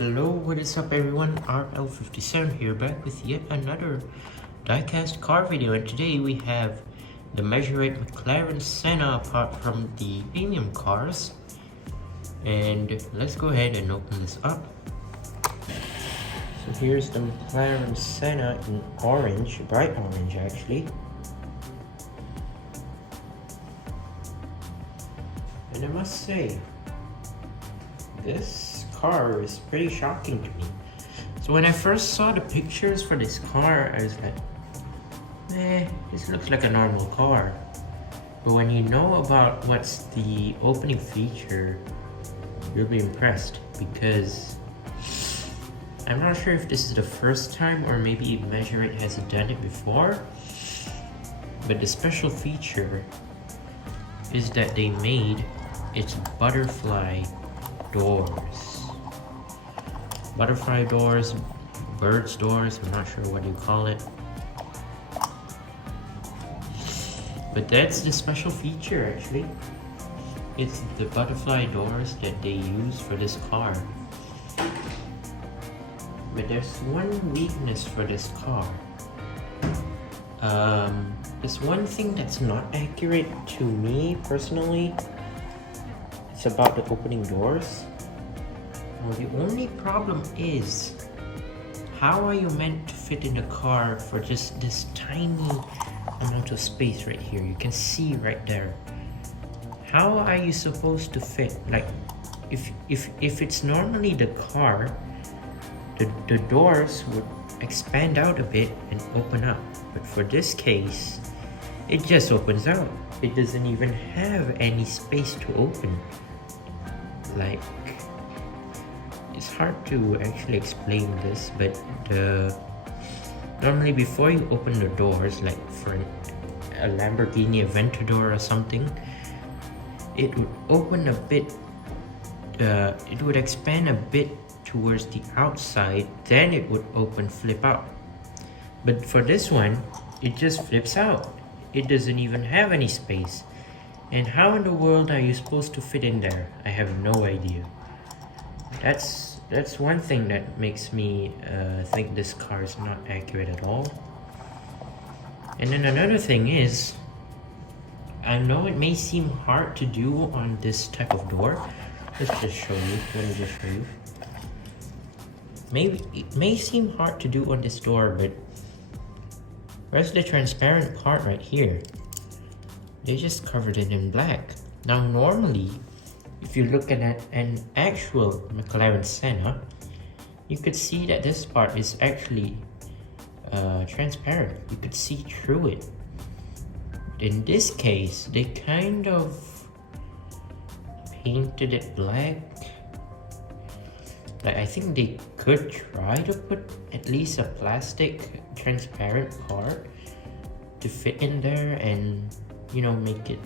Hello, what is up everyone? RL57 here, back with yet another diecast car video, and today we have the Majorette McLaren Senna apart from the premium cars. And let's go ahead and open this up. So here's the McLaren Senna in orange, bright orange actually. And I must say, this car is pretty shocking to me. So when I first saw the pictures for this car, I was like, this looks like a normal car. But when you know about what's the opening feature, you'll be impressed, because I'm not sure if this is the first time or maybe Majorette has done it before, but the special feature is that they made its butterfly doors. Butterfly doors, bird's doors, I'm not sure what you call it. But that's the special feature actually. It's the butterfly doors that they use for this car. But there's one weakness for this car. There's one thing that's not accurate to me personally. It's about the opening doors. Well, the only problem is, how are you meant to fit in the car for just this tiny amount of space right here? You can see right there. How are you supposed to fit? Like, if it's normally the car, the doors would expand out a bit and open up. But for this case, it just opens out. It doesn't even have any space to open. Like, it's hard to actually explain this, but normally before you open the doors, like for a Lamborghini Aventador or something, it would open a bit, it would expand a bit towards the outside, then it would flip out. But for this one, it just flips out. It doesn't even have any space. And how in the world are you supposed to fit in there? I have no idea. That's one thing that makes me think this car is not accurate at all. And then another thing is, I know it may seem hard to do on this type of door. Let's just show you. Let me just show you. Maybe it may seem hard to do on this door, but where's the transparent part right here? They just covered it in black. Now normally, if you look at an actual McLaren Senna, you could see that this part is actually transparent. You could see through it. In this case, they kind of painted it black. Like, I think they could try to put at least a plastic transparent part to fit in there and, you know, make it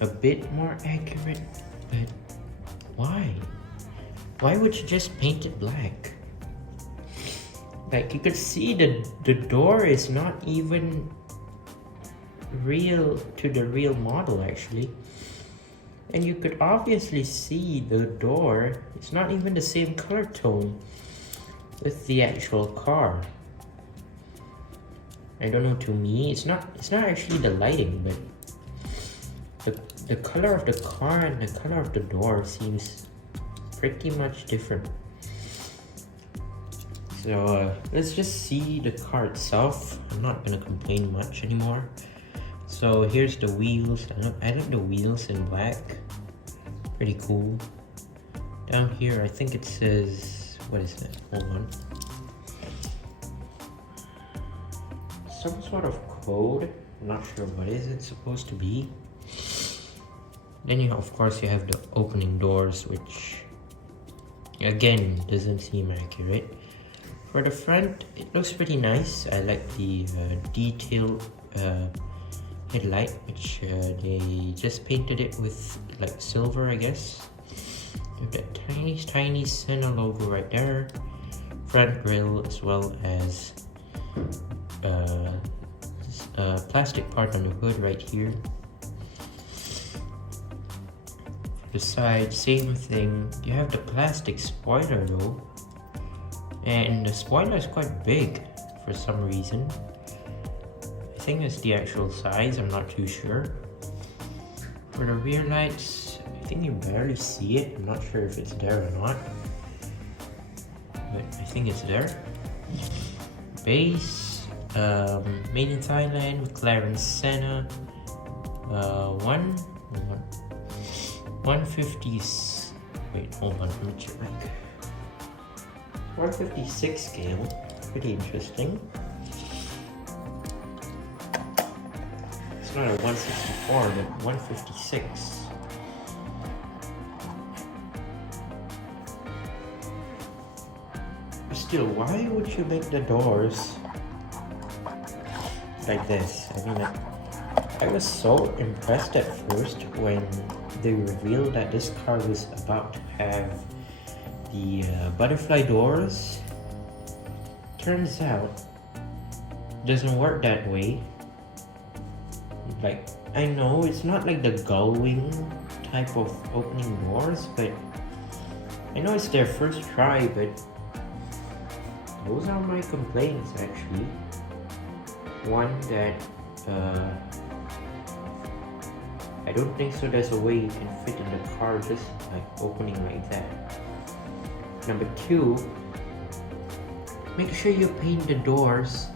a bit more accurate. But why? Why would you just paint it black? Like, you could see the door is not even real to the real model actually. And you could obviously see the door, it's not even the same color tone with the actual car. I don't know, to me, it's not actually the lighting, but the color of the car and the color of the door seems pretty much different. So let's just see the car itself. I'm not gonna complain much anymore. So here's the wheels. I like the wheels in black. Pretty cool. Down here, I think it says, what is that? Hold on. Some sort of code. I'm not sure what is it supposed to be. Then you, of course, you have the opening doors, which again doesn't seem accurate. For the front, it looks pretty nice. I like the detailed headlight, which they just painted it with like silver, I guess. With that tiny Senna logo right there. Front grille, as well as plastic part on the hood right here. The side, same thing. You have the plastic spoiler though, and the spoiler is quite big for some reason. I think it's the actual size, I'm not too sure. For the rear lights, I think you barely see it. I'm not sure if it's there or not, but I think it's there. Base, made in Thailand, Mclarensenna, 150. Wait, hold on, let me check. 156 scale, pretty interesting. It's not a 164, but 156. Still, why would you make the doors like this? I mean, I was so impressed at first when they revealed that this car was about to have the butterfly doors. Turns out, doesn't work that way. Like, I know it's not like the gull wing type of opening doors, but I know it's their first try, but those are my complaints actually. One, that I don't think so there's a way you can fit in the car just like opening like that. Number two, make sure you paint the doors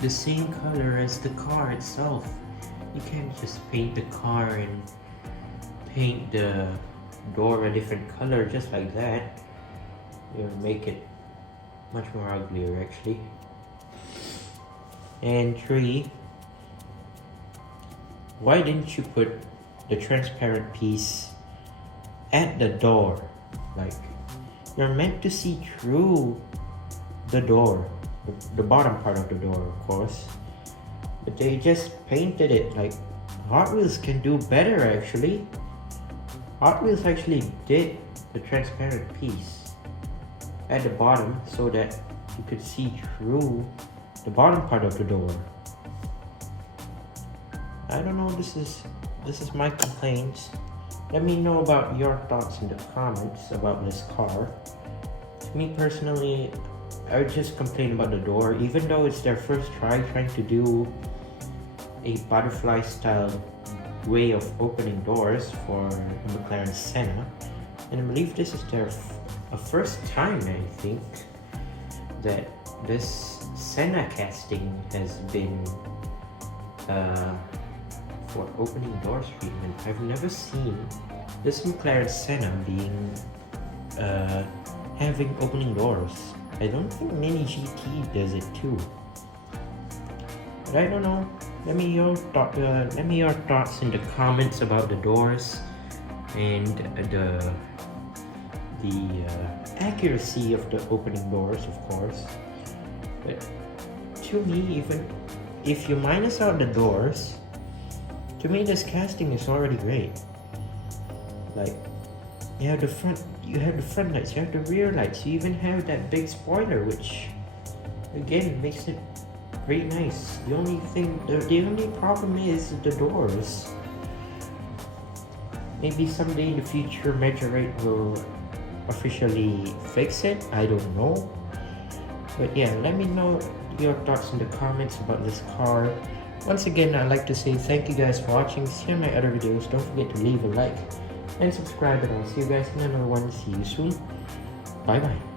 the same color as the car itself. You can't just paint the car and paint the door a different color just like that. You'll make it much more uglier actually. And three, why didn't you put the transparent piece at the door? Like, you're meant to see through the door, the bottom part of the door, of course, but they just painted it. Like, Hot Wheels can do better actually. Hot Wheels actually did the transparent piece at the bottom so that you could see through the bottom part of the door. I don't know, this is my complaints. Let me know about your thoughts in the comments about this car. To me personally, I would just complain about the door, even though it's their first try trying to do a butterfly style way of opening doors for McLaren Senna. And I believe this is their first time, I think, that this Senna casting has been for opening doors treatment. I've never seen this McLaren Senna being having opening doors. I don't think Mini GT does it too, but I don't know. Let me your thoughts in the comments about the doors and the accuracy of the opening doors, of course. But to me, even if you minus out the doors, to me this casting is already great. Like, you have the front lights, you have the rear lights, you even have that big spoiler, which again makes it pretty nice. The only problem is the doors. Maybe someday in the future Majorette will officially fix it, I don't know. But yeah, let me know your thoughts in the comments about this car. Once again, I'd like to say thank you guys for watching. See you in my other videos. Don't forget to leave a like and subscribe, and I'll see you guys in another one. See you soon. Bye bye.